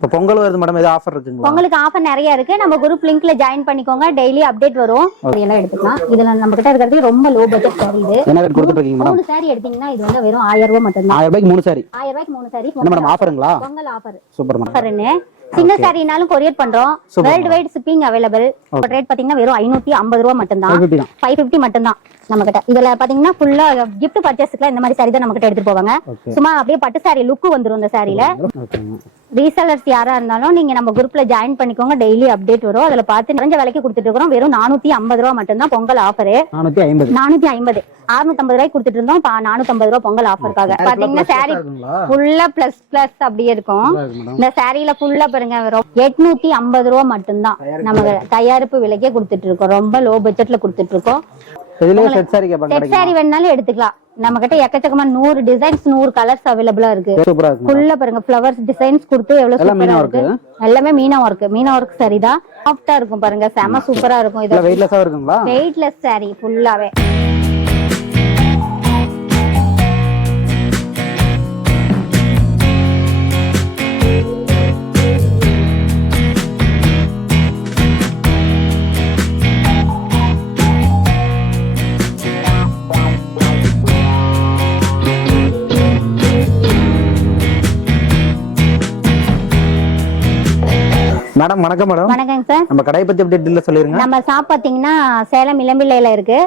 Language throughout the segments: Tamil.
இப்போ பொங்கல் வருது மேடம், ஏதாவது ஆஃபர் இருக்குங்களா? உங்களுக்கு ஆஃபர் நிறைய இருக்கு. நம்ம குரூப் லிங்க்ல ஜாயின் பண்ணிக்கோங்க. டெய்லி அப்டேட் வரும். எல்லாம் எடுத்துக்கலாம். இதுல நம்ம கிட்ட இருக்கிறது ரொம்ப லோ பட்ஜெட் சாரி. இது என்ன ரேட் கொடுத்துட்டு இருக்கீங்க மேடம்? 3 சாரி எடுத்தீங்கன்னா இது வந்து வெறும் 1000 ரூபாய் மட்டும் தான். 1000 ரூபாய்க்கு 3 சாரி. 1000 ரூபாய்க்கு 3 சாரி. என்ன மேடம் ஆஃபருங்களா? பொங்கல் ஆஃபர். Super madam. ஆஃபர்னு சிங்கிள் சாரினாலும் கொரியர் பண்றோம். World wide shipping available. Rate பாத்தீங்கன்னா வெறும் 550 ரூபாய் மட்டும் தான். 550 மட்டும் தான் நம்ம கிட்ட. இதுல பாத்தீங்கன்னா ஃபுல்லா கிஃப்ட் பர்ச்சேஸ்க்குலாம் இந்த மாதிரி சாரி தான் நம்ம கிட்ட எடுத்துட்டு போவாங்க. சும்மா அப்படியே பட்டு சாரி லுக் வந்துரும் இந்த சாரில. ரீசெல்லர்ஸ் யாரா இருந்தாலும் நீங்க நம்ம குரூப்ல ஜாயின் பண்ணிக்கோங்க. டெய்லி அப்டேட் வரும். அதுல பார்த்து நிறைய விலைக்கு கொடுத்துட்டு இருக்கோம். வெறும் 450 ரூபாய் மட்டும் தான் பொங்கல் ஆஃபர். 450 650 ரூபாய்க்கு கொடுத்துட்டு இருந்தோம். 450 ரூபாய் பொங்கல் ஆஃபருக்காக. பாத்தீங்கன்னா சாரி ஃபுல்லா பிளஸ் பிளஸ் அப்படியே இருக்கும். இந்த சாரில ஃபுல்லா பாருங்க வெறும் 850 ரூபாய் மட்டும் தான் நம்ம தயாரிப்பு விலைக்கே கொடுத்துட்டு இருக்கோம். ரொம்ப லோ பட்ஜெட்ல கொடுத்துட்டு இருக்கோம். செட் சாரி வேணாலும் எடுத்துக்கலாம். நம்ம கிட்ட எக்கச்சக்கமா 100 டிசைன்ஸ் 100 கலர்ஸ் அவைலபிளா இருக்கு. ஃபுல்லா பாருங்க ஃப்ளவர்ஸ் டிசைன்ஸ் கொடுத்து எவ்வளவு சூப்பரா இருக்கு. எல்லாமே மீனா ஒர்க் சாரி தான். சாஃப்ட்டா இருக்கும் பாருங்க. செம சூப்பரா இருக்கும். இது வெயிட்லெஸ்ஸா இருக்குங்களா? வெயிட்லெஸ் சாரி ஃபுல்லாவே. மேடம் வணக்கம் மேடம். வணக்கம் சார். நம்ம கடை பத்தி அப்டேட் இல்ல சொல்லிருங்க. நம்ம ஷாப் பாத்தீங்கன்னா சேலம் இளம்பிள்ளையில இருக்கு.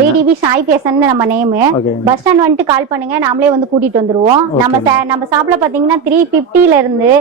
விடிவி சாய் ஃபேஷன் நம்ம நேம். பஸ் ஸ்டாண்ட் வந்துட்டு கால் பண்ணுங்க. நாமளே வந்து கூட்டிட்டு வந்துருவோம். நம்ம ஷாப்ல பாத்தீங்கன்னா 350 ல இருந்து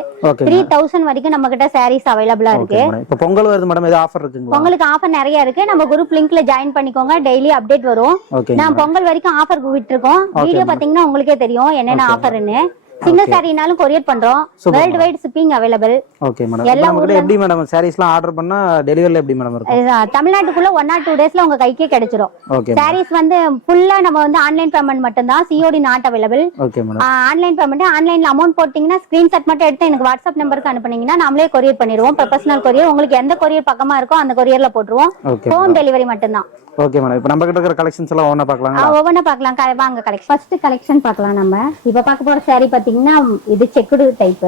3000 வரைக்கும் நம்ம கிட்ட சாரீஸ் அவைலபிளா இருக்கு. இப்போ பொங்கல் வருது மேடம், ஏதாவது ஆஃபர் இருக்குங்களா? உங்களுக்கு ஆஃபர் நிறைய இருக்கு. நம்ம குரூப் லிங்க்ல ஜாயின் பண்ணிக்கோங்க. டெய்லி அப்டேட் வரும். நான் பொங்கல் வரைக்கும் ஆஃபர் விட்டுருக்கோம். வீடியோ பாத்தீங்கன்னா உங்களுக்கே தெரியும் என்னென்ன ஆஃபர்னு. சிங்கிள் சாரினாலும் கொரியர் பண்றோம். World wide shipping available. Okay madam. நம்ம கிட்ட எப்படி மேடம் சாரீஸ்லாம் ஆர்டர் பண்ணா டெலிவரில எப்படி மேடம் இருக்கும்? தமிழ்நாட்டுக்குள்ள 1 or 2 டேஸ்ல உங்க கைக்கே கிடைச்சிரும். சாரீஸ் வந்து ஃபுல்லா நம்ம வந்து ஆன்லைன் பேமெண்ட் மட்டும் தான். COD not available. Okay madam. Online payment. ஆன்லைன்ல அமௌண்ட் போட்டீங்கன்னா ஸ்கிரீன்ஷாட் மட்டும் எடுத்து எனக்கு வாட்ஸ்அப் நம்பருக்கு அனுப்புனீங்கன்னா நாமளே கொரியர் பண்ணிடுவோம். Professional courier. உங்களுக்கு எந்த கொரியர் பக்கமா இருக்கோ அந்த கொரியர்ல போட்டுருவோம். ஹோம் டெலிவரி மட்டும் தான். Okay madam. இப்போ நம்ம கிட்ட இருக்கிற கலெக்ஷன்ஸ் எல்லாம் ஒவ்வொண்ணா பார்க்கலாங்களா? ஒவ்வொண்ணா பார்க்கலாம். வாங்க கலெக்ஷன். ஃபர்ஸ்ட் கலெக்ஷன் பார்க்கலாம். நம்ம இப்ப பார்க்க போற சாரி பாத்தீங்கன்னா இது செக்குடு டைப்.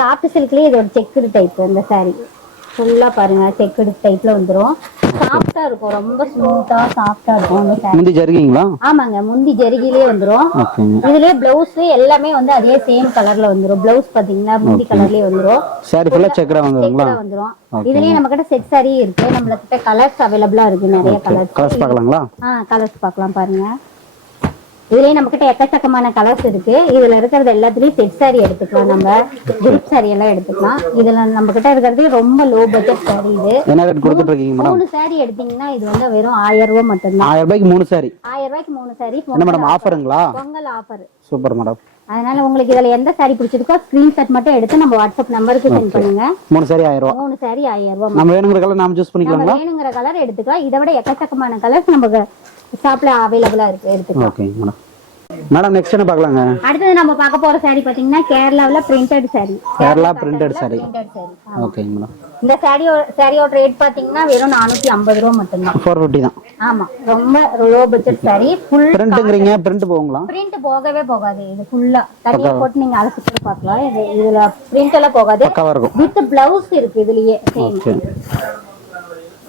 சாஃப்ட் சில்க்லயே இது ஒரு செக்குடு டைப். இந்த சாரி ஃபுல்லா பாருங்க செக்குடு டைப்ல வந்துரும். சாஃப்ட்டா இருக்கும். ரொம்ப ஸ்மூத்தா சாஃப்ட்டா இருக்கும். இந்த சாரி முந்தி ஜரிகீங்களா? ஆமாங்க, முந்தி ஜரிகிலே வந்துரும். இதுலயே ப்ளவுஸ் எல்லாமே வந்து அதே சேம் கலர்ல வந்துரும். ப்ளவுஸ் பாத்தீங்கன்னா முந்தி கலர்லயே வந்துரும். சாரி ஃபுல்லா செக்கரா வந்துருங்களா? இதுலயே நம்ம கிட்ட செட் சாரி இருக்கு. நம்ம கிட்ட கலர்ஸ் அவைலபிளா இருக்கு. நிறைய கலர்ஸ் பார்க்கலாங்களா? கலர்ஸ் பார்க்கலாம் பாருங்க. இதுலயே நம்ம கிட்ட எக்கச்சக்கமான கலர்ஸ் இருக்கு. இதுல இருக்கிறது எல்லாத்துலயும் செட் சாரி எடுத்துக்கலாம். நம்ம குரூப் சாரி எல்லாம் எடுத்துக்கலாம். இதுல நம்ம கிட்ட இருக்கிறது ரொம்ப லோ பட்ஜெட் சாரி. இது என்ன ரேட் கொடுத்துட்டு இருக்கீங்க மேடம்? 3 சாரி எடுத்தீங்கன்னா இது வந்து வெறும் 1000 ரூபாய் மட்டும் தான். 1000 ரூபாய்க்கு 3 சாரி. 1000 ரூபாய்க்கு 3 சாரி. என்ன மேடம் ஆஃபருங்களா? பொங்கல் ஆஃபர். Super madam. அதனால உங்களுக்கு இதுல எந்த சாரி பிடிச்சிருக்கோ ஸ்கிரீன்ஷாட் மட்டும் எடுத்து நம்ம வாட்ஸ்அப் நம்பருக்கு சென்ட் பண்ணுங்க. 3 சாரி 1000 ரூபாய். 3 சாரி 1000 ரூபாய். நம்ம வேணுங்கிற கலர் நாம சூஸ் பண்ணிக்கலாமா? வேணுங்கிற கலர் எடுத்துக்கலாம். இதை விட எக்கச்சக்கமான கலர்ஸ் நம்ம ஷாப்ல அவைலபிளா இருக்கு. எடுத்துக்கலாம். Okay madam. மேடம் நெக்ஸ்ட் என்ன பார்க்கலாங்க? அடுத்து நம்ம பார்க்க போற சாரி பாத்தீங்கன்னா கேரளாவுல printed sorry. Kerala printed sorry. Okay madam. இந்த சாரியோட ரேட் பாத்தீங்கன்னா வெறும் 450 ரூபாய் மட்டும் தான். 450 தான். ஆமா, ரொம்ப லோ பட்ஜெட் சாரி. ஃபுல் பிரிண்ட்ங்கறீங்க. பிரிண்ட் போகுங்களா? பிரிண்ட் போகவே போகாது. இது ஃபுல்லா தனியா போட்டு நீங்க அலசிட்டு பார்க்கலாம். இதுல பிரிண்ட் எல்லாம் போகாது. பக்காவா இருக்கும். வித் பிளவுஸ் இருக்கு இதுலயே சேம்.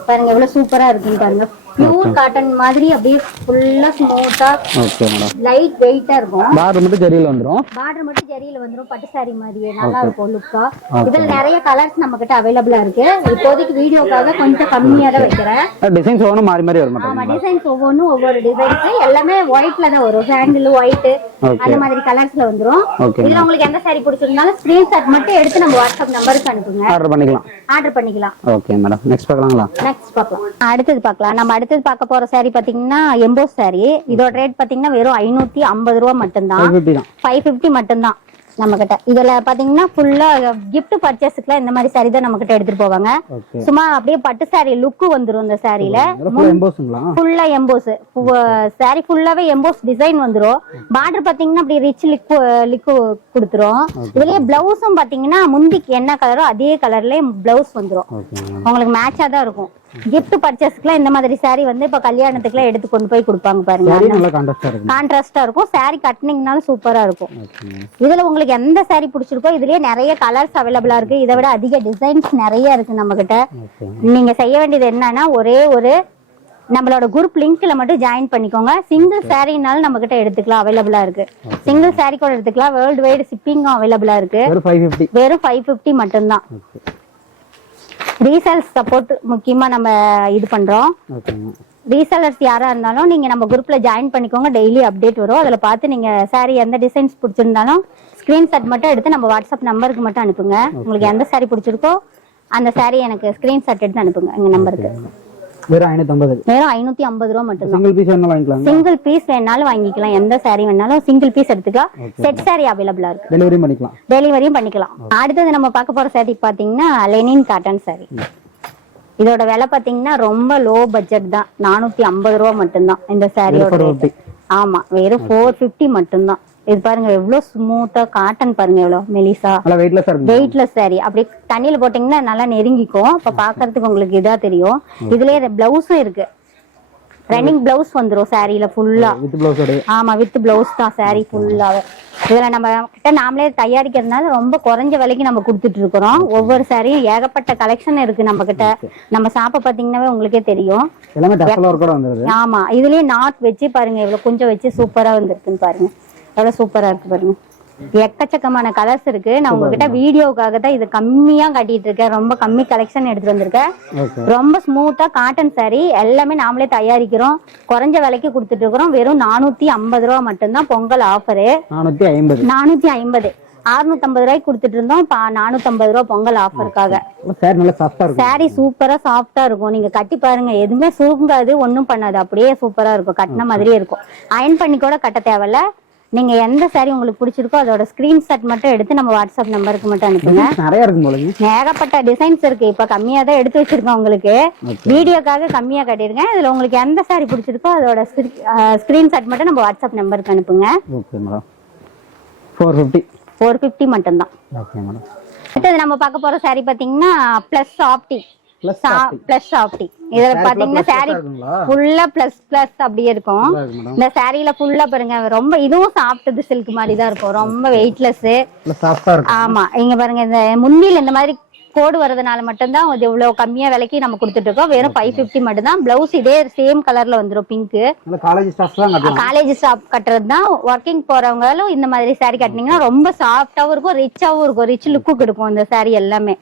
பாருங்க எவ்வளவு சூப்பரா இருக்குன்னு பாருங்க. பியூர் காட்டன் மாதிரி அப்படியே ஃபுல்லா ஸ்மூத்தா. Okay madam. லைட் வெயிட்டா இருக்கும். பார்டர் மட்டும் ஜரியில வந்துரும். பார்டர் மட்டும் ஜரியில வந்துரும். பட்டு சாரி மாதிரியே நல்லா இருக்கும் லுக்கா. இதுல நிறைய கலர்ஸ் நம்ம கிட்ட அவைலபிளா இருக்கு. இப்போதைக்கு வீடியோக்காக கொஞ்சம் கம்மியா தான் வைக்கிறேன். டிசைன்ஸ் ஒவ்வொரு மாறி மாறி வரும். ஆமா, டிசைன்ஸ் ஒவ்வொன்னும் ஒவ்வொரு டிசைன்ஸ். எல்லாமே ஒயிட்ல தான் வரும். சாண்டில் ஒயிட் அந்த மாதிரி கலர்ஸ்ல வந்துரும். இதுல உங்களுக்கு எந்த சாரி பிடிச்சிருந்தாலும் ஸ்கிரீன்ஷாட் மட்டும் எடுத்து நம்ம வாட்ஸ்அப் நம்பருக்கு அனுப்புங்க. ஆர்டர் பண்ணிக்கலாம். Okay madam. நெக்ஸ்ட் பார்க்கலாங்களா? நெக்ஸ்ட் பார்க்கலாம். அடுத்து பார்க்கலாம். நம்ம அடுத்து பார்க்க போற சாரி பாத்தீங்கன்னா எம்போஸ் சாரி. இதோட ரேட் பாத்தீங்கன்னா வெறும் 550 ரூபாய் மட்டும் தான். 550 மட்டும் தான் நம்ம கிட்ட. இதுல பாத்தீங்கன்னா ஃபுல்லா கிஃப்ட் பர்ச்சேஸ்க்குலாம் இந்த மாதிரி சாரி தான் நம்ம கிட்ட எடுத்துட்டு போவாங்க. சும்மா அப்படியே பட்டு சாரி லுக் வந்துரும். இந்த சாரில ஃபுல்லா எம்போஸ் சாரி ஃபுல்லாவே எம்போஸ் டிசைன் வந்துரும். பார்டர் பாத்தீங்கன்னா அப்படியே ரிச் லிக் கொடுத்துரும். இதுலயே பிளவுஸும் பாத்தீங்கன்னா முந்திக்கு என்ன கலரோ அதே கலர்லயே பிளவுஸ் வந்துரும். உங்களுக்கு மேட்சா தான் இருக்கும். gift பர்ச்சேஸ்க்குலாம் இந்த மாதிரி saree வந்து இப்ப கல்யாணத்துக்குலாம் எடுத்து கொண்டு போய் கொடுப்பாங்க பாருங்க. saree நல்லா கான்ட்ராஸ்டா இருக்கும். கான்ட்ராஸ்டா இருக்கும். saree கட்டினீங்கனாலும் சூப்பரா இருக்கும். இதுல உங்களுக்கு எந்த saree பிடிச்சிருக்கோ இதுலயே நிறைய கலர்ஸ் அவைலபிளா இருக்கு. இதை விட அதிக டிசைன்ஸ் நிறைய இருக்கு நம்ம கிட்ட. நீங்க செய்ய வேண்டியது என்னன்னா ஒரே ஒரு நம்மளோட குரூப் லிங்க்ல மட்டும் ஜாயின் பண்ணிக்கோங்க. சிங்கிள் சாரினாலும் நம்ம கிட்ட எடுத்துக்கலாம், அவைலபிளா இருக்கு. சிங்கிள் சாரி கூட எடுத்துக்கலாம். வேர்ல்டு வைடு ஷிப்பிங்கும் அவைலபிளா இருக்கு. வெறும் 550 மட்டும்தான். ரீசேல் சப்போர்ட் முக்கியமா நம்ம இது பண்றோம். ரீசேலர்ஸ் யாரா இருந்தாலும் நீங்க நம்ம குரூப்ல ஜாயின் பண்ணிக்கோங்க. டெய்லி அப்டேட் வரும். அதுல பார்த்து நீங்க சாரி எந்த டிசைன்ஸ் பிடிச்சிருந்தாலும் ஸ்கிரீன்ஷாட் மட்டும் எடுத்து நம்ம வாட்ஸ்அப் நம்பருக்கு மட்டும் அனுப்புங்க. உங்களுக்கு எந்த சாரி பிடிச்சிருக்கோ அந்த சாரி எனக்கு ஸ்கிரீன்ஷாட் எடுத்து அனுப்புங்க எங்க நம்பருக்கு. வெறும் 550 ரூபா மட்டும். சிங்கிள் பீஸ் வேணாலும் வாங்கிக்கலாம். எந்த சாரி வேணாலும் சிங்கிள் பீஸ் எடுத்துக்கலாம். செட் சாரி அவைலபிளா இருக்கு. டெலிவரியும் பண்ணிக்கலாம். அடுத்தது நம்ம பார்க்க போற சாரி பாத்தீங்கன்னா லெனின் காட்டன் சாரி. இதோட விலை பாத்தீங்கன்னா ரொம்ப லோ பட்ஜெட் தான். 450 ரூபா மட்டும்தான் இந்த சாரியோட. ஆமா, வெறும் 450 மட்டும்தான். இது பாருங்க எவ்வளவு ஸ்மூத்தா காட்டன் பாருங்க, எவ்வளவு மெலிசா வெயிட்லெஸ் சாரி. அப்படி தண்ணியில போட்டீங்கன்னா நல்லா நெருங்கிக்கும். அப்ப பாக்குறதுக்கு உங்களுக்கு இதா தெரியும். இதுலயே பிளவுஸும் இருக்கு. ரன்னிங் பிளவுஸ் வந்துரும் சாரியில ஃபுல்லா. ஆமா, வித் பிளவுஸ் தான் சாரி ஃபுல்லாவே. இதுல நம்ம கிட்ட நாமளே தயாரிக்கிறதுனால ரொம்ப குறைஞ்ச விலைக்கு நம்ம கொடுத்துட்டு இருக்கிறோம். ஒவ்வொரு சாரியும் ஏகப்பட்ட கலெக்ஷன் இருக்கு நம்ம கிட்ட. நம்ம ஷாப்பை பாத்தீங்கன்னாவே உங்களுக்கே தெரியும். ஆமா, இதுலயே நாட் வச்சு பாருங்க இவ்வளவு கொஞ்சம் வச்சு சூப்பரா வந்திருக்குன்னு பாருங்க. எவ்வளவு சூப்பரா இருக்கு பாருங்க. எக்கச்சக்கமான கலர்ஸ் இருக்கு. நான் உங்ககிட்ட வீடியோக்காக தான் இது கம்மியா காட்டிட்டு இருக்கேன். ரொம்ப கம்மி கலெக்ஷன் எடுத்துட்டு வந்திருக்கேன். ரொம்ப ஸ்மூத்தா காட்டன் சாரி எல்லாமே நாமளே தயாரிக்கிறோம். குறைஞ்ச விலைக்கு கொடுத்துட்டு இருக்கிறோம். வெறும் 450 ரூபா மட்டும்தான். பொங்கல் ஆஃபரு 450. 650 ரூபாய்க்கு கொடுத்துட்டு இருந்தோம். 450 ரூபா பொங்கல் ஆஃபருக்காக. சாரி சூப்பரா சாஃப்டா இருக்கும். நீங்க கட்டி பாருங்க, எதுவுமே சுருங்காது, ஒண்ணும் பண்ணாது. அப்படியே சூப்பரா இருக்கும். கட்டின மாதிரியே இருக்கும். அயன் பண்ணி கூட கட்ட தேவையில்ல. நீங்க எந்த சாரி உங்களுக்கு பிடிச்சிருக்கோ அதோட ஸ்கிரீன்ஷாட் மட்டும் எடுத்து நம்ம வாட்ஸ்அப் நம்பருக்கு மட்டும் அனுப்புங்க. நிறைய இருக்கு, ஏகப்பட்ட டிசைன்ஸ் இருக்கு. இப்ப கம்மியா தான் எடுத்து வச்சிருக்கோம். உங்களுக்கு வீடியோக்காக கம்மியா கட்டிருக்கேன். இதுல உங்களுக்கு எந்த சாரி பிடிச்சிருக்கோ அதோட ஸ்கிரீன்ஷாட் மட்டும் நம்ம வாட்ஸ்அப் நம்பருக்கு அனுப்புங்க. 450 மட்டும்தான். அடுத்தது நம்ம பார்க்க போற சாரி பாத்தீங்கன்னா பிளஸ் ஆப்டி. இதுல பாத்தீங்கன்னா சாரி ஃபுல்லா பிளஸ் அப்படியே இருக்கும். இந்த சாரியில ஃபுல்லா பாருங்க, ரொம்ப இதுவும் சாஃப்ட் சில்க் மாதிரி தான் இருக்கும். ரொம்ப வெயிட்லெஸ். ஆமா, இங்க பாருங்க இந்த முன்னில் இந்த மாதிரி கோடு வரதுனால மட்டும்தான் இது இவ்வளவு கம்மியா விலைக்கு நம்ம கொடுத்துட்டு இருக்கோம். வெறும் 550 மட்டும் தான். பிளவுஸ் இதே சேம் கலர்ல வந்துடும், பிங்க். காலேஜ் ஸ்டாஃப் கட்டுறது தான். ஒர்க்கிங் போறவங்களும் இந்த மாதிரி சாரி கட்டினீங்கன்னா ரொம்ப சாஃப்டாவும் இருக்கும், ரிச்சாவும் இருக்கும். ரிச் லுக்கு கொடுக்கும் இந்த சாரி எல்லாமே.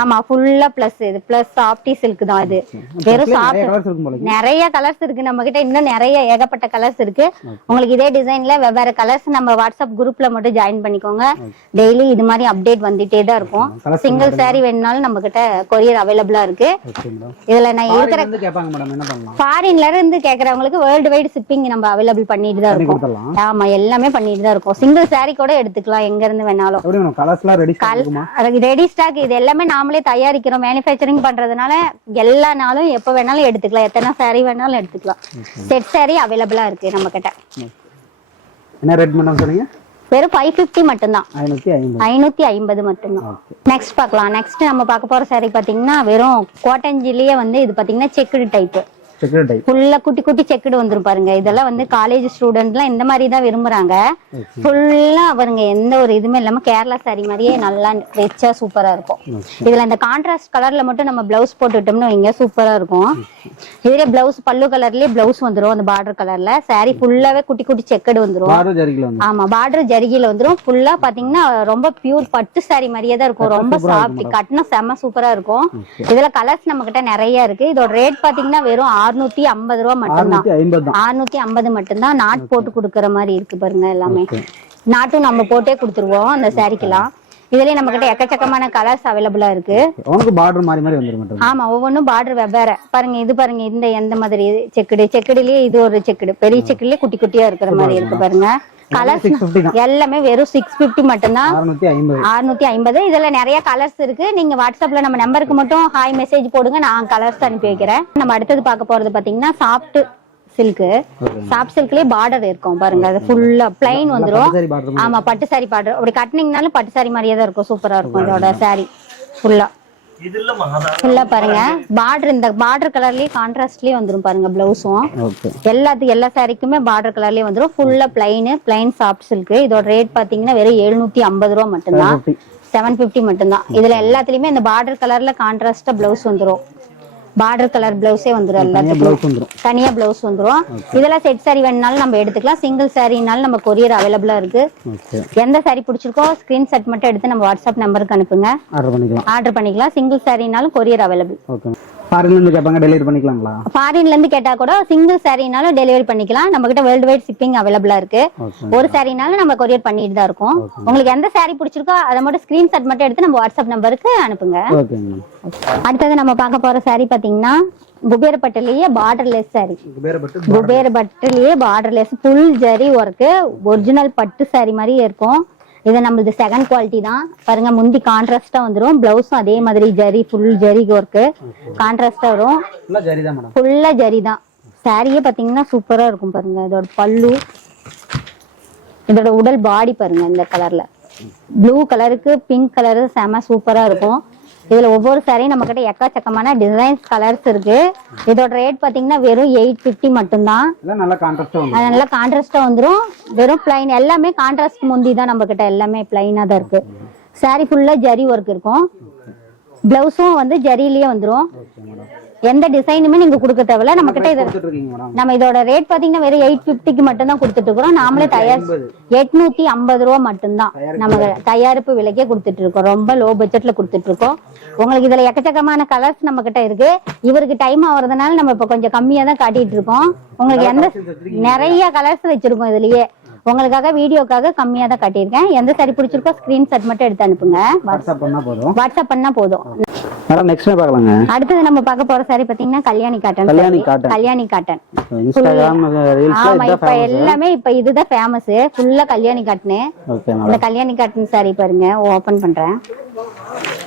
ஆமா, ஃபுல்லா பிளஸ். இது பிளஸ் ஆப்டி சில்க் தான். இது வெறும் சாஃப்ட். நிறைய கலர்ஸ் இருக்கு நம்ம கிட்ட. இன்னும் நிறைய ஏகப்பட்ட கலர்ஸ் இருக்கு. உங்களுக்கு இதே டிசைன்ல வெவ்வேறு கலர்ஸ் நம்ம வாட்ஸ்அப் குரூப்ல மட்டும் ஜாயின் பண்ணிக்கோங்க. டெய்லி இது மாதிரி அப்டேட் வந்துட்டே தான் இருக்கும். சிங்கிள் சாரி வேணும்னாலும் நம்ம கிட்ட கொரியர் அவைலபிளா இருக்கு. இதுல நான் இருக்கிற ஃபாரின்ல இருந்து கேக்குறவங்களுக்கு வேர்ல்டு வைடு ஷிப்பிங் நம்ம அவைலபிள் பண்ணிட்டு தான் இருக்கோம். ஆமா, எல்லாமே பண்ணிட்டு தான் இருக்கோம். சிங்கிள் சாரி கூட எடுத்துக்கலாம் எங்க இருந்து வேணாலும். Ready stock. இது எல்லாமே நாமளே தயாரிக்கிறோம். மேனுஃபேக்சரிங் பண்றதுனால எல்லா நாளும் எப்ப வேணாலும் எடுத்துக்கலாம். எத்தனை சாரி வேணாலும் எடுத்துக்கலாம். செட் சாரி அவைலபிளா இருக்கு நம்ம கிட்ட. என்ன ரேட் மேடம் சொன்னீங்க? வெறும் 550 மட்டும்தான். 550 மட்டும்தான். நெக்ஸ்ட் பார்க்கலாம். நெக்ஸ்ட் நம்ம பார்க்க போற சாரி பாத்தீங்கன்னா வெறும் கோட்டஞ்சிலேயே வந்து இது பாத்தீங்கன்னா செக்குடு டைப். ஃபுல்லா குட்டி குட்டி செக்குடு வந்துரும் பாருங்க. இதெல்லாம் வந்து காலேஜ் ஸ்டூடெண்ட்லாம் இந்த மாதிரி தான் விரும்புறாங்க. ஃபுல்லா பாருங்க, எந்த ஒரு இதுமே இல்லாம கேரளா சாரி மாதிரியே நல்லா ரிச்சா சூப்பரா இருக்கும். இதுல இந்த கான்ட்ராஸ்ட் கலர்ல மட்டும் நம்ம பிளவுஸ் போட்டுட்டோம்னு வைங்க, சூப்பரா இருக்கும். இதுல பிளவுஸ் பல்லு கலர்லயே பிளவுஸ் வந்துரும். அந்த பார்டர் கலர்ல சாரி ஃபுல்லாவே குட்டி குட்டி செக்குடு வந்துரும். ஆமா, பார்டர் ஜரிகையில வந்துரும். ஃபுல்லா பாத்தீங்கன்னா ரொம்ப பியூர் பட்டு சாரி மாதிரியே தான் இருக்கும். ரொம்ப சாஃப்ட், கட்டினா செம்ம சூப்பரா இருக்கும். இதுல கலர்ஸ் நம்ம கிட்ட நிறைய இருக்கு. இதோட ரேட் பாத்தீங்கன்னா வெறும் 650 ரூபா மட்டும்தான். 650 மட்டும்தான். நாட் போட்டு குடுக்கற மாதிரி இருக்கு பாருங்க. எல்லாமே நாட்டும் நம்ம போட்டே குடுத்துருவோம் அந்த சாரிக்கெல்லாம். இதுலயே நம்ம கிட்ட எக்கச்சக்கமான கலர்ஸ் அவைலபிளா இருக்கு. ஆமா, ஒவ்வொன்னும் பார்டர் வெவ்வேறு பாருங்க. இது பாருங்க, இந்த எந்த மாதிரி செக்குடுலயே இது ஒரு செக்குடு, பெரிய செக்குடுலயே குட்டி குட்டியா இருக்கிற மாதிரி இருக்கு பாருங்க. கலர்ஸ் எல்லாமே வெறும் 650 மட்டும்தான். 650. இதுல நிறைய கலர்ஸ் இருக்கு. நீங்க வாட்ஸ்அப்ல நம்ம நம்பருக்கு மட்டும் ஹாய் மெசேஜ் போடுங்க, நான் கலர்ஸ் அனுப்பி வைக்கிறேன். நம்ம அடுத்தது பார்க்க போறது பாத்தீங்கன்னா சாஃப்ட் சில்க். சாஃப்ட் சில்க்லயே பார்டர் இருக்கும் பாருங்க. அது ஃபுல்லா பிளைன் வந்துரும். ஆமா, பட்டு சாரி பார்டர். அப்படி கட்டினீங்கனாலும் பட்டு சாரி மாதிரியே தான் இருக்கும். சூப்பரா இருக்கும் இதோட சாரி ஃபுல்லா. ஃபுல்லா பாருங்க பார்டர், இந்த பார்டர் கலர்லயே கான்ட்ராஸ்ட்லயே வந்துரும் பாருங்க பிளவுஸும். ஓகே. எல்லா சாரிக்குமே பார்டர் கலர்லயே வந்துரும். ஃபுல்லா பிளைன் சாஃப்ட் சில்க். இதோட ரேட் பாத்தீங்கன்னா வெறும் 750 ரூபா மட்டும்தான். 750 மட்டும்தான். இதுல எல்லாத்துலயுமே இந்த பார்டர் கலர்ல கான்ட்ராஸ்டா பிளவுஸ் வந்துரும். பார்டர் கலர் பிளவுஸே வந்துரும். எல்லாத்துக்கும் தனியா பிளவுஸ் வந்துரும். இதெல்லாம் செட் சாரி வேணும்னாலும் நம்ம எடுத்துக்கலாம். சிங்கிள் சாரினாலும் நம்ம கொரியர் அவைலபிளா இருக்கு. எந்த சாரி பிடிச்சிருக்கோ ஸ்கிரீன்ஷாட் மட்டும் எடுத்து நம்ம வாட்ஸ்அப் நம்பருக்கு அனுப்புங்க, ஆர்டர் பண்ணிக்கலாம். சிங்கிள் சாரினாலும் கொரியர் அவைலபிள். ஃபாரின்ல இருந்து கேட்பாங்க, டெலிவரி பண்ணிக்கலாங்களா? ஃபாரின்ல இருந்து கேட்டா கூட சிங்கிள் சாரினாலும் டெலிவரி பண்ணிக்கலாம். நம்ம கிட்ட வேர்ல்டு வைட் ஷிப்பிங் அவைலபிளா இருக்கு. ஒரு சாரினாலும் நம்ம கொரியர் பண்ணிட்டு தான் இருக்கோம். உங்களுக்கு எந்த சாரி பிடிச்சிருக்கோ அதை மட்டும் ஸ்கிரீன்ஷாட் மட்டும் எடுத்து நம்ம வாட்ஸ்அப் நம்பருக்கு அனுப்புங்க. அடுத்தது நம்ம பார்க்க போற சாரி பாத்தீங்கன்னா குபேரப்பட்டிலேயே பார்டர்லெஸ் சாரி. குபேரப்பட்டிலேயே borderless full zari work, original பட்டு சாரி மாதிரியே இருக்கும். இது நம்மளுக்கு செகண்ட் குவாலிட்டி தான். பாருங்க முந்தி கான்ட்ராஸ்டா வந்துரும். பிளவுஸும் அதே மாதிரி ஜரி, ஃபுல் ஜரி ஒர்க் கான்ட்ராஸ்டா வரும். ஃபுல்லா ஜரி தான். சாரியே பாத்தீங்கன்னா சூப்பரா இருக்கும் பாருங்க. இதோட பல்லு, இதோட உடல் பாடி பாருங்க. இந்த கலர்ல ப்ளூ கலருக்கு பிங்க் கலரு செம சூப்பரா இருக்கும். இதுல ஒவ்வொரு சாரியும் நம்ம கிட்ட எக்கச்சக்கமான டிசைன்ஸ் கலர்ஸ் இருக்கு. இதோட ரேட் பாத்தீங்கன்னா வெறும் 850 மட்டும்தான். நல்லா கான்ட்ராஸ்டா வந்துரும். வெறும் பிளைன், எல்லாமே கான்ட்ராஸ்ட் முந்தி தான் நம்ம கிட்ட. எல்லாமே பிளைனா தான் இருக்கு. சாரி ஃபுல்லா ஜரி ஒர்க் இருக்கும். பிளவுஸும் வந்து ஜரியிலேயே வந்துரும். எந்த டிசைனுமே நீங்க கொடுக்க தேவையில்ல நம்ம கிட்ட. நம்ம இதோட ரேட் பாத்தீங்கன்னா வெறும் 850க்கு மட்டும் தான் கொடுத்துட்டு இருக்கோம். நாமளே தயார் 850 ரூபா மட்டும்தான் நம்ம தயாரிப்பு விலைக்கே கொடுத்துட்டு இருக்கோம். ரொம்ப லோ பட்ஜெட்ல கொடுத்துட்டு இருக்கோம். உங்களுக்கு இதுல எக்கச்சக்கமான கலர்ஸ் நம்ம கிட்ட இருக்கு. இவருக்கு டைம் ஆகுறதுனால நம்ம இப்ப கொஞ்சம் கம்மியா தான் காட்டிட்டு இருக்கோம். உங்களுக்கு எந்த நிறைய கலர்ஸ் வச்சிருக்கோம் இதுலயே. உங்களுக்காக வீடியோக்காக கம்மியா தான் காட்டியிருக்கேன். எந்த சாரி பிடிச்சிருக்கோ ஸ்கிரீன்ஷாட் மட்டும் எடுத்து அனுப்புங்க. வாட்ஸ்அப் பண்ணா போதும். மேடம் நெக்ஸ்ட் பார்க்கலாங்க. அடுத்து நம்ம பார்க்க போற சாரி பாத்தீங்கன்னா Kalyani cotton. Kalyani cotton Instagram ரீல்ஸ்ல ஆமா, இப்ப எல்லாமே இப்ப இதுதான் ஃபேமஸ். ஃபுல்லா கல்யாணி காட்டன். இந்த கல்யாணி காட்டன் சாரி பாருங்க, ஓபன் பண்றேன்.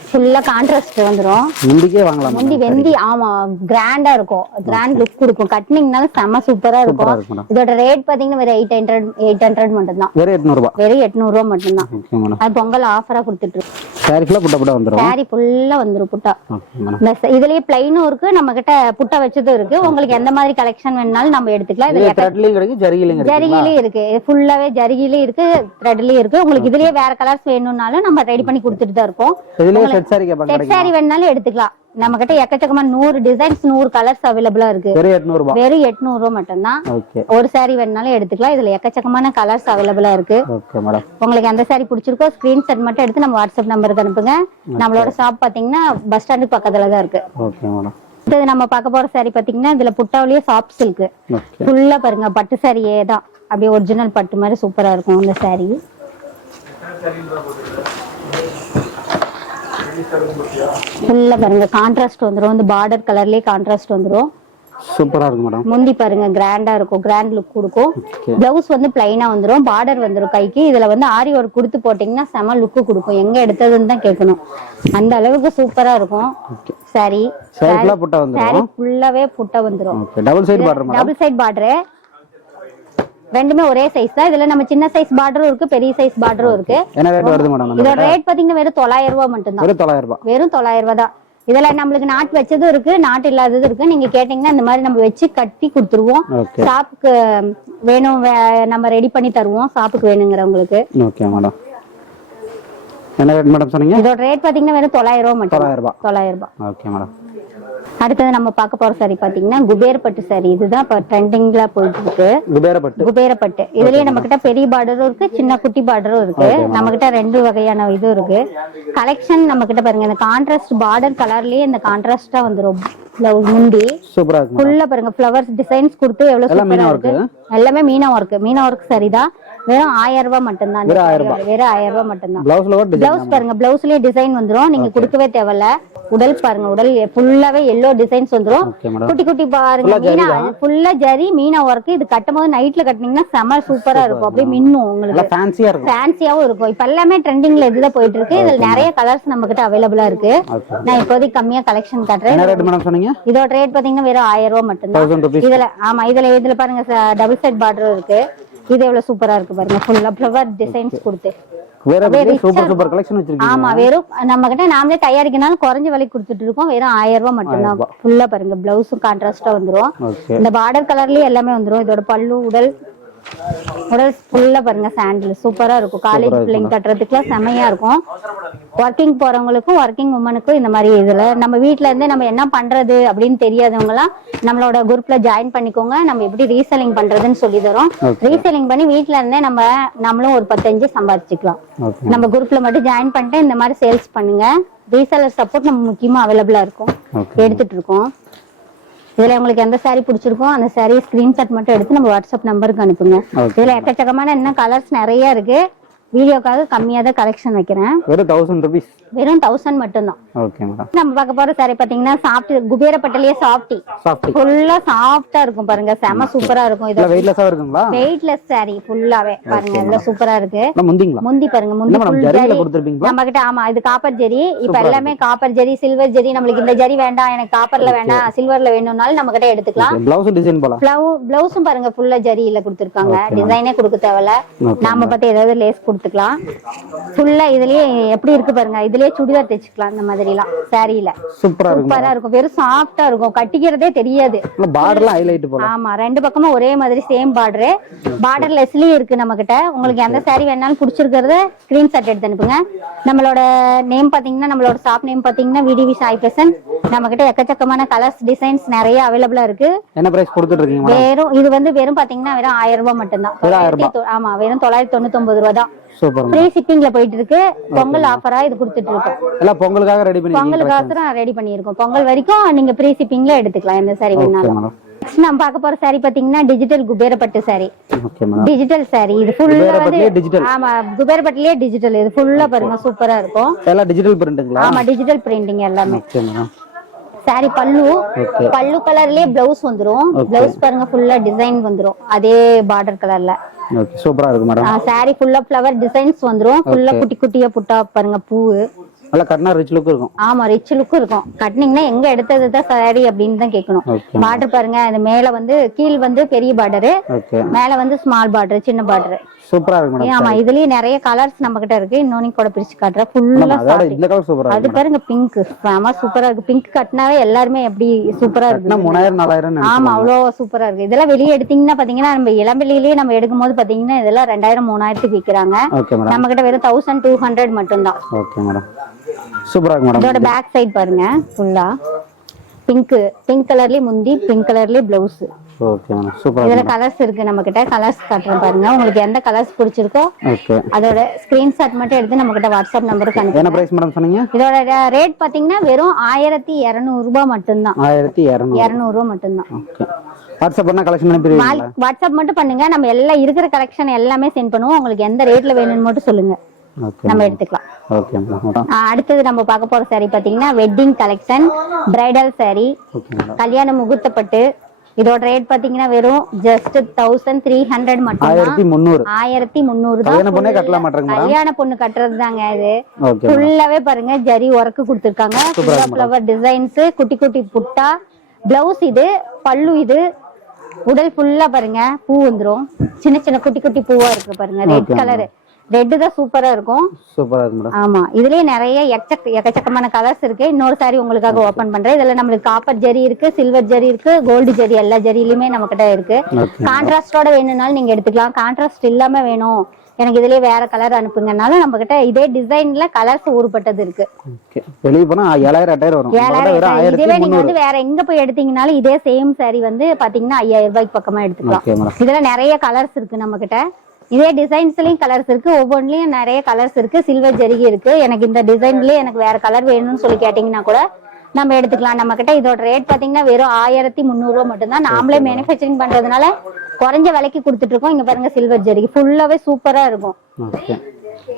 ஃபுல்லா கான்ட்ராஸ்ட் வந்துரும். முந்திக்கே வாங்கலாம். முந்தி வெந்தி, ஆமா கிராண்டா இருக்கும். கிராண்ட் லுக் கொடுக்கும். கட்டினீங்கனால செம சூப்பரா இருக்கும். இதோட ரேட் பாத்தீங்கன்னா வெறும் 800 மட்டும் தான். வெறும் 800 ரூபா மட்டும் தான். அது பொங்கல் ஆஃபரா கொடுத்துட்டு இருக்கோம். சாரி ஃபுல்லா புட்டா வந்துரும். சாரி ஃபுல்லா வந்துரும் புட்டா. இதுலயே பிளைனும் இருக்கு, நம்ம கிட்ட புட்டா வச்சதும் இருக்கு. உங்களுக்கு எந்த மாதிரி கலெக்ஷன் வேணாலும் நம்ம எடுத்துக்கலாம். இதுல த்ரெட்லயும் இருக்கு, ஜரிகிலயும் இருக்கு. ஃபுல்லாவே ஜரிகிலயும் இருக்கு, த்ரெட்லயும் இருக்கு. உங்களுக்கு இதுலயே வேற கலர்ஸ் வேணும்னாலும் நம்ம ரெடி பண்ணி கொடுத்துட்டு தான் இருக்கோம். செட் சாரி வேணாலும் எடுத்துக்கலாம். நம்ம கிட்ட எக்கச்சக்கமா 100 டிசைன்ஸ் 100 கலர்ஸ் அவைலபிளா இருக்கு. வெறும் 800 ரூபா மட்டும் தான். ஒரு சாரி வேணாலும் எடுத்துக்கலாம். இதுல எக்கச்சக்கமான கலர்ஸ் அவைலபிளா இருக்கு. உங்களுக்கு எந்த சாரி பிடிச்சிருக்கோ ஸ்கிரீன்ஷாட் மட்டும் எடுத்து நம்ம வாட்ஸ்அப் நம்பருக்கு அனுப்புங்க. நம்மளோட ஷாப் பாத்தீங்கன்னா பஸ் ஸ்டாண்டுக்கு பக்கத்துல தான் இருக்கு. இது நம்ம பார்க்க போற சாரி பாத்தீங்கன்னா இதுல புட்டாவிலேயே சாஃப்ட் சில்க் ஃபுல்லா பாருங்க. பட்டு சாரியே தான், அப்படியே ஒரிஜினல் பட்டு மாதிரி சூப்பரா இருக்கும் இந்த சாரி. ஃபுல்லா பாருங்க கான்ட்ராஸ்ட் வந்துரும். இந்த பார்டர் கலர்லயே கான்ட்ராஸ்ட் வந்துரும். சூப்பரா இருக்கு மேடம். முந்தி பாருங்க கிராண்டா இருக்கும், கிராண்ட் லுக் கொடுக்கும். பிளவுஸ் வந்து பிளைனா வந்துரும். பார்டர் வந்துரும் கைக்கு. இதுல வந்து ஆரி ஒர்க் கொடுத்து போட்டீங்கன்னா செம லுக் கொடுக்கும். எங்க எடுத்ததுன்னு தான் கேட்கணும். அந்த அளவுக்கு சூப்பரா இருக்கும் சாரி. சாரி ஃபுல்லாவே புட்டா வந்துரும். டபுள் சைட் பார்டர் ரெண்டுமே ஒரே சைஸ் தான். இதுல நம்ம சின்ன சைஸ் பார்டரும் இருக்கு, பெரிய சைஸ் பார்டரும் இருக்கு. என்ன ரேட் வருது மேடம்? இதோட ரேட் பாத்தீங்கன்னா வெறும் 900 ரூபாய் மட்டும் தான். வெறும் 900 ரூபாய் தான். இதுல நம்மளுக்கு நாட்டு வச்சதும் இருக்கு, நாட்டு இல்லாததும் இருக்கு. நீங்க கேட்டீங்கன்னா இந்த மாதிரி நம்ம வச்சு கட்டி கொடுத்துருவோம். ஷாப்புக்கு வேணும் நம்ம ரெடி பண்ணி தருவோம், ஷாப்புக்கு வேணுங்கிறவங்களுக்கு. Okay madam. என்ன ரேட் மேடம் சொன்னீங்க? இதோட ரேட் பாத்தீங்கன்னா வெறும் 900 ரூபாய் மட்டும். 900 ரூபாய். Okay madam. அடுத்தது நம்ம பார்க்க போற சாரி பாத்தீங்கன்னா குபேரப்பட்டு சாரி. இதுதான் இப்ப ட்ரெண்டிங்ல போயிட்டு இருக்கு. குபேரப்பட்டு இதுலயே நம்ம கிட்ட பெரிய பார்டரும் இருக்கு, சின்ன குட்டி பார்டரும் இருக்கு. நம்ம கிட்ட 2 வகையான இது இருக்கு. கலெக்ஷன் நம்ம கிட்ட பாருங்க. இந்த கான்ட்ராஸ்ட் பார்டர் கலர்லயே இந்த கான்ட்ராஸ்டா வந்துரும். பிளவுஸ் முந்தி சூப்பரா இருக்கு. ஃபுல்லா பாருங்க ஃப்ளவர்ஸ் டிசைன்ஸ் கொடுத்து எவ்வளவு சூப்பரா இருக்கு. எல்லாமே மீனா ஒர்க் சரிதான். வெறும் 1000 ரூபாய் மட்டும் தான். வெறும் 1000 ரூபாய் மட்டும் தான். பிளவுஸ் பாருங்க, பிளவுஸ்லயே டிசைன் வந்துரும். நீங்க கொடுக்கவே தேவையில்ல. உடல் பாருங்க, உடல் ஃபுல்லாவே எல்லோ டிசைன்ஸ் வந்துரும். குட்டி குட்டி பாருங்க மீனா ஃபுல்லா ஜரி மீனா ஒர்க். இது கட்டும் போது நைட்ல கட்டினீங்கன்னா செம சூப்பரா இருக்கும். அப்படியே மின்னும், உங்களுக்கு ஃபேன்சியாவும் இருக்கும். இப்ப எல்லாமே ட்ரெண்டிங்ல இதுல போயிட்டு இருக்கு. இதுல நிறைய கலர்ஸ் நம்ம கிட்ட அவைலபிளா இருக்கு. நான் இப்போதைக்கு கம்மியா கலெக்ஷன் காட்டுறேன். இதோட ரேட் பாத்தீங்கன்னா வெறும் 1000 ரூபாய் மட்டும் தான். இதுல ஆமா, இதுல பாருங்க டபுள் சைட் பார்டரும் இருக்கு. இது எவ்வளவு சூப்பரா இருக்கு பாருங்க, ஃபுல்லா ஃப்ளவர் டிசைன்ஸ் கொடுத்து. வேற சூப்பர் கலெக்ஷன் வச்சிருக்கீங்க. ஆமா, வெறும் நம்ம கிட்ட நாமளே தயாரிக்கனாலும் குறைஞ்ச விலைக்கு கொடுத்துட்டு இருக்கோம். வெறும் 1000 ரூபாய் மட்டும்தான். ஃபுல்லா பாருங்க, பிளவுஸும் கான்ட்ராஸ்டா வந்துரும். இந்த பார்டர் கலர்லயே எல்லாமே வந்துரும். இதோட பல்லு, உடல் ஃபுல்லா பாருங்க சாண்டில் சூப்பரா இருக்கும். காலேஜ் பிள்ளைங்க கட்டுறதுக்குலாம் செமையா இருக்கும். ஒர்க்கிங் போறவங்களுக்கும் ஒர்க்கிங் உமனுக்கும் இந்த மாதிரி இதுல நம்ம வீட்ல இருந்து நம்ம என்ன பண்றது அப்படின்னு தெரியாதவங்க எல்லாம் நம்மளோட குரூப்ல ஜாயின் பண்ணிக்கோங்க. நம்ம எப்படி ரீசெல்லிங் பண்றதுன்னு சொல்லி தரோம். ரீசெல்லிங் பண்ணி வீட்ல இருந்தே நம்மளும் ஒரு 10 சம்பாதிச்சுக்கலாம். நம்ம குரூப்ல மட்டும் ஜாயின் பண்ணிட்டு இந்த மாதிரி சேல்ஸ் பண்ணுங்க. ரீசெல்லர் சப்போர்ட் நம்ம முக்கியமா அவைலபிளா இருக்கும், எடுத்துட்டு இருக்கோம். இதுல உங்களுக்கு எந்த சாரி பிடிச்சிருக்கோ அந்த சாரி ஸ்கிரீன்ஷாட் மட்டும் எடுத்து நம்ம வாட்ஸ்அப் நம்பருக்கு அனுப்புங்க. இதுல எக்கச்சக்கமான இன்னும் கலர்ஸ் நிறைய இருக்கு. வீடியோக்காக கம்மியா தான் கலெக்ஷன் வைக்கிறேன். வெறும் 1000 ரூபீஸ். வெறும் 1000 மட்டும்தான். Okay madam. நம்ம பார்க்க போற சாரி பாத்தீங்கன்னா சாஃப்ட் குபேரப்பட்டிலேயே சாஃப்டி. ஃபுல்லா சாஃப்ட்டா இருக்கும் பாருங்க, செம சூப்பரா இருக்கும். இது வெயிட்லெஸ்ஸா இருக்குங்களா? வெயிட்லெஸ் சாரி ஃபுல்லாவே பாருங்க, எவ்வளவு சூப்பரா இருக்கு. முந்தி பாருங்க, முந்தி ஃபுல் ஜரி நம்ம கிட்ட. ஆமா, இது காப்பர் ஜரி. இப்ப எல்லாமே காப்பர் ஜரி, சில்வர் ஜரி. நம்மளுக்கு இந்த ஜரி வேண்டாம், எனக்கு காப்பர்ல வேண்டாம், சில்வர்ல வேணும்னாலும் நம்ம கிட்ட எடுத்துக்கலாம். பிளவுஸ் டிசைன் போல. பிளவுஸும் பாருங்க ஃபுல்லா ஜரியில கொடுத்திருக்காங்க. டிசைனே கொடுக்க தேவையில்ல, நாம பார்த்து ஏதாவது லேஸ் கொடுத்துக்கலாம். ஃபுல்லா இதுலயே எப்படி இருக்கு பாருங்க, இதுலயே சுடிதார் தைச்சுக்கலாம். இந்த மாதிரி எல்லாம் சாரியில சூப்பரா இருக்கும். வெறும் சாஃப்ட்டா இருக்கும், கட்டிக்கிறதே தெரியாது. பார்டர்லாம் ஹைலைட் போல. ஆமா, ரெண்டு பக்கமும் ஒரே மாதிரி சேம் பார்டர். பார்டர்லெஸ்லயே இருக்கு நம்ம கிட்ட. உங்களுக்கு எந்த சாரி வேணாலும் பிடிச்சிருக்கிறத ஸ்கிரீன்ஷாட் எடுத்து அனுப்புங்க. நம்மளோட நேம் பாத்தீங்கன்னா, நம்மளோட ஷாப் நேம் பாத்தீங்கன்னா விடிவி சாய் ஃபேஷன். நம்ம கிட்ட எக்கச்சக்கமான கலர்ஸ் டிசைன்ஸ் நிறைய அவைலபிளா இருக்கு. என்ன பிரைஸ் கொடுத்துட்டு இருக்கீங்க? வெறும் இது வந்து வெறும் பாத்தீங்கன்னா வெறும் 1000 ரூபாய் மட்டும்தான். ஆமா, வெறும் 999 ரூபாய் தான். ஃப்ரீ ஷிப்பிங்ல போயிட்டு இருக்கு. பொங்கல் ஆஃபரா இது கொடுத்துட்டு இருக்கோம். எல்லாம் பொங்கலுக்காக ரெடி பண்ணி பொங்கலுக்காக ரெடி பண்ணியிருக்கோம். பொங்கல் வரைக்கும் நீங்க ஃப்ரீ ஷிப்பிங்ல எடுத்துக்கலாம் எந்த சாரி வேணாலும். நெக்ஸ்ட் நம்ம பார்க்க போற சாரி பாத்தீங்கன்னா டிஜிட்டல் குபேரப்பட்டு சாரி. டிஜிட்டல் சாரி இது ஃபுல்லா வந்து. ஆமா, குபேரப்பட்டுலயே டிஜிட்டல். இது ஃபுல்லா பாருங்க சூப்பரா இருக்கும். எல்லாம் டிஜிட்டல் பிரிண்டிங்களா? ஆமா, டிஜிட்டல் பிரிண்டிங் எல்லாமே. சாரி பல்லு கலர்லயே பிளவுஸ் வந்துரும். பிளவுஸ் பாருங்க ஃபுல்லா டிசைன் வந்துரும் அதே பார்டர் கலர்ல. ஓகே, சூப்பரா இருக்கு மேடம். சாரி ஃபுல்லா ஃப்ளவர் டிசைன்ஸ் வந்துரும். ஃபுல்லா குட்டி குட்டியா புட்டா பாருங்க, பூ. நல்ல கட்னா ரிச் லுக் இருக்கும். ஆமா, ரிச் லுக் இருக்கும். கட்னிங்னா எங்க எடுத்ததுதான் சாரி அப்படின்னு தான் கேட்கணும். பார்டர் பாருங்க, அது மேல வந்து கீழ் வந்து பெரிய பார்டர், மேல வந்து ஸ்மால் பார்டர், சின்ன பார்டர். சூப்பரா இருக்கு மேடம். ஆமா, இதுலயே நிறைய கலர்ஸ் நம்ம கிட்ட இருக்கு. இன்னொன்னு கூட பிரிச்சு காட்டுறேன். ஃபுல்லா இந்த கலர் சூப்பரா இருக்கு. அது பாருங்க பிங்க், ஆமா சூப்பரா இருக்கு. பிங்க் கட்டினாவே எல்லாருமே எப்படி சூப்பரா இருக்கு. 3000 4000. ஆமா, அவ்வளவு சூப்பரா இருக்கு. இதெல்லாம் வெளியே எடுத்தீங்கன்னா பாத்தீங்கன்னா, நம்ம இளம்பிள்ளையிலேயே நம்ம எடுக்கும் போது பாத்தீங்கன்னா இதெல்லாம் 2000 3000க்கு விக்கிறாங்க. நம்ம கிட்ட வெறும் 1200 மட்டும்தான். ஓகே மேடம், சூப்பரா இருக்கு மேடம். இதோட பேக் சைடு பாருங்க, ஃபுல்லா பிங்க் கலர்லயே முந்தி, பிங்க் கலர்லயே பிளவுஸ். ஓகே மேடம், சூப்பரா. இதுல கலர்ஸ் இருக்கு நம்ம கிட்ட. கலர்ஸ் காட்டுறேன் பாருங்க. உங்களுக்கு எந்த கலர்ஸ் பிடிச்சிருக்கோ அதோட ஸ்கிரீன்ஷாட் மட்டும் எடுத்து நம்ம கிட்ட வாட்ஸ்அப் நம்பருக்கு அனுப்புங்க. என்ன பிரைஸ் மேடம் சொன்னீங்க? இதோட ரேட் பாத்தீங்கன்னா வெறும் 1200 ரூபாய் மட்டும்தான். 1200 ரூபாய் மட்டும்தான். ஓகே, வாட்ஸ்அப் பண்ணா கலெக்ஷன் அனுப்பிடுவீங்களா? வாட்ஸ்அப் மட்டும் பண்ணுங்க. நம்ம எல்லாம் இருக்கிற கலெக்ஷன் எல்லாமே சென்ட் பண்ணுவோம். உங்களுக்கு எந்த ரேட்ல வேணும்னு மட்டும் சொல்லுங்க, நம்ம எடுத்துக்கலாம். Okay madam. அடுத்தது நம்ம பார்க்க போற சாரி பாத்தீங்கன்னா வெட்டிங் கலெக்ஷன், பிரைடல் சாரி, கல்யாண முகூர்த்தப்பட்டு. இதோட ரேட் பாத்தீங்கன்னா வெறும் ஜஸ்ட் 1300 மட்டும். 1300 தான். கல்யாண பொண்ணு கட்டுறது தாங்க இது. ஃபுல்லாவே பாருங்க ஜரி ஒர்க் கொடுத்திருக்காங்க. ஃப்ளவர் டிசைன்ஸ், குட்டி குட்டி புட்டா. பிளவுஸ் இது, பல்லு இது. உடல் ஃபுல்லா பாருங்க பூ வந்துரும். சின்ன சின்ன குட்டி குட்டி பூவா இருக்கு பாருங்க. ரெட் கலர், ரெட் தான் சூப்பரா இருக்கும். சூப்பரா இருக்கு மேடம். ஆமா, இதுலயே நிறைய எக்கச்சக்கமான கலர்ஸ் இருக்கு. இன்னொரு சாரி உங்களுக்காக ஓபன் பண்றேன். இதுல நம்மளுக்கு காப்பர் ஜரி இருக்கு, சில்வர் ஜரி இருக்கு, கோல்டு ஜரி, எல்லா ஜரியிலுமே நம்ம கிட்ட இருக்கு. கான்ட்ராஸ்டோட வேணும்னாலும் நீங்க எடுத்துக்கலாம். கான்ட்ராஸ்ட் இல்லாம வேணும் எனக்கு இதுலயே வேற கலர் அனுப்புங்கனாலும் நம்ம கிட்ட இதே டிசைன்ல கலர்ஸ் ஊர்பட்டது இருக்கு. வெளிய போனா 7000 8000 வரும். 7000. இதுவே நீங்க வந்து வேற எங்க போய் எடுத்தீங்கனாலும் இதே சேம் சாரி வந்து பாத்தீங்கன்னா 5000 ரூபாய்க்கு பக்கமா எடுத்துக்கலாம். இதுல நிறைய கலர்ஸ் இருக்கு நம்ம கிட்ட. இதே டிசைன்ஸ்லயும் கலர்ஸ் இருக்கு. ஒவ்வொன்றுலயும் நிறைய கலர்ஸ் இருக்கு. சில்வர் ஜரிகை இருக்கு. எனக்கு இந்த டிசைன்லயே எனக்கு வேற கலர் வேணும்னு சொல்லி கேட்டீங்கன்னா கூட நம்ம எடுத்துக்கலாம். நம்ம கிட்ட இதோட ரேட் பாத்தீங்கன்னா வெறும் 1300 ரூபாய் மட்டும்தான். நாமளே மேனுஃபேக்சரிங் பண்றதுனால குறைஞ்ச விலைக்கு கொடுத்துட்டு இருக்கோம். இங்க பாருங்க சில்வர் ஜரிகை ஃபுல்லாவே சூப்பரா இருக்கும்.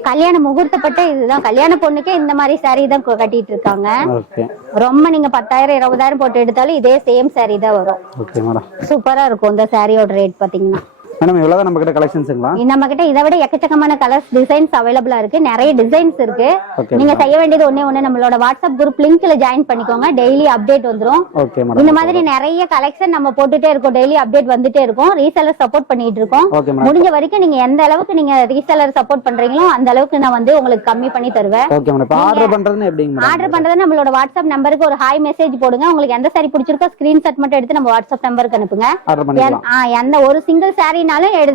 கல்யாண முகூர்த்தப்பட்ட இதுதான். கல்யாண பொண்ணுக்கே இந்த மாதிரி சாரி தான் கட்டிட்டு இருக்காங்க. ரொம்ப நீங்க 10,000 20,000 போட்டு எடுத்தாலும் இதே சேம் சாரி தான் வரும். சூப்பரா இருக்கும் இந்த சாரியோட ரேட் பாத்தீங்கன்னா. மேடம் இவ்வளவுதான் நம்ம கிட்ட கலெக்ஷன்ஸ்ங்களா? நம்ம கிட்ட இதை விட எக்கச்சக்கமான கலர்ஸ் டிசைன்ஸ் அவைலபிளா இருக்கு. நிறைய டிசைன்ஸ் இருக்கு. நீங்க செய்ய வேண்டியது ஒண்ணே நம்மளோட வாட்ஸ்அப் குரூப் லிங்க்ல ஜாயின் பண்ணிக்கோங்க. டெய்லி அப்டேட் வந்துரும். இந்த மாதிரி நிறைய கலெக்ஷன் நம்ம போட்டுட்டே இருக்கோம். டெய்லி அப்டேட் வந்துட்டே இருக்கும். ரீசெல்லர் சப்போர்ட் பண்ணிட்டு இருக்கோம். முடிஞ்ச வரைக்கும் நீங்க எந்த அளவுக்கு நீங்க ரீசெல்லர் சப்போர்ட் பண்றீங்களோ அந்த அளவுக்கு நான் வந்து உங்களுக்கு கம்மி பண்ணி தருவேன். ஆர்டர் பண்றது எப்படிங்க? ஆர்டர் பண்றது நம்மளோட வாட்ஸ்அப் நம்பருக்கு ஒரு ஹாய் மெசேஜ் போடுங்க. உங்களுக்கு எந்த சாரி பிடிச்சிருக்கோ ஸ்கிரீன்ஷாட் மட்டும் எடுத்து நம்ம வாட்ஸ்அப் நம்பருக்கு அனுப்புங்க. எந்த ஒரு சிங்கிள் சாரினாலும்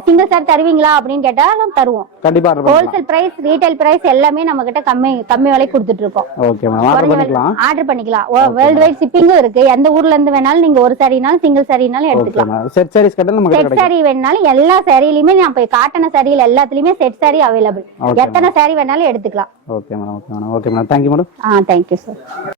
சிங்கிள் சாரி தருவீங்களா அப்படின்னு கேட்டாலும் தருவோம். கண்டிப்பா ஹோல்சேல் பிரைஸ் ரீட்டைல் பிரைஸ் எல்லாமே நம்ம கிட்ட கம்மி விலைக்கு கொடுத்துட்டு இருக்கோம். ஆர்டர் பண்ணிக்கலாம். வேர்ல்ட் வைட் ஷிப்பிங்கும் இருக்கு. எந்த ஊர்ல இருந்து வேணாலும் நீங்க ஒரு சாரினாலும் சிங்கிள் சாரினாலும் எடுத்துக்கலாம். செட் சாரி வேணாலும் எல்லா சாரியிலுமே நான் போய் காட்டன சாரியில எல்லாத்துலயுமே செட் சாரி அவைலபிள். எத்தனை சாரி வேணாலும் எடுத்துக்கலாம். Okay madam. Thank you madam. Thank you sir.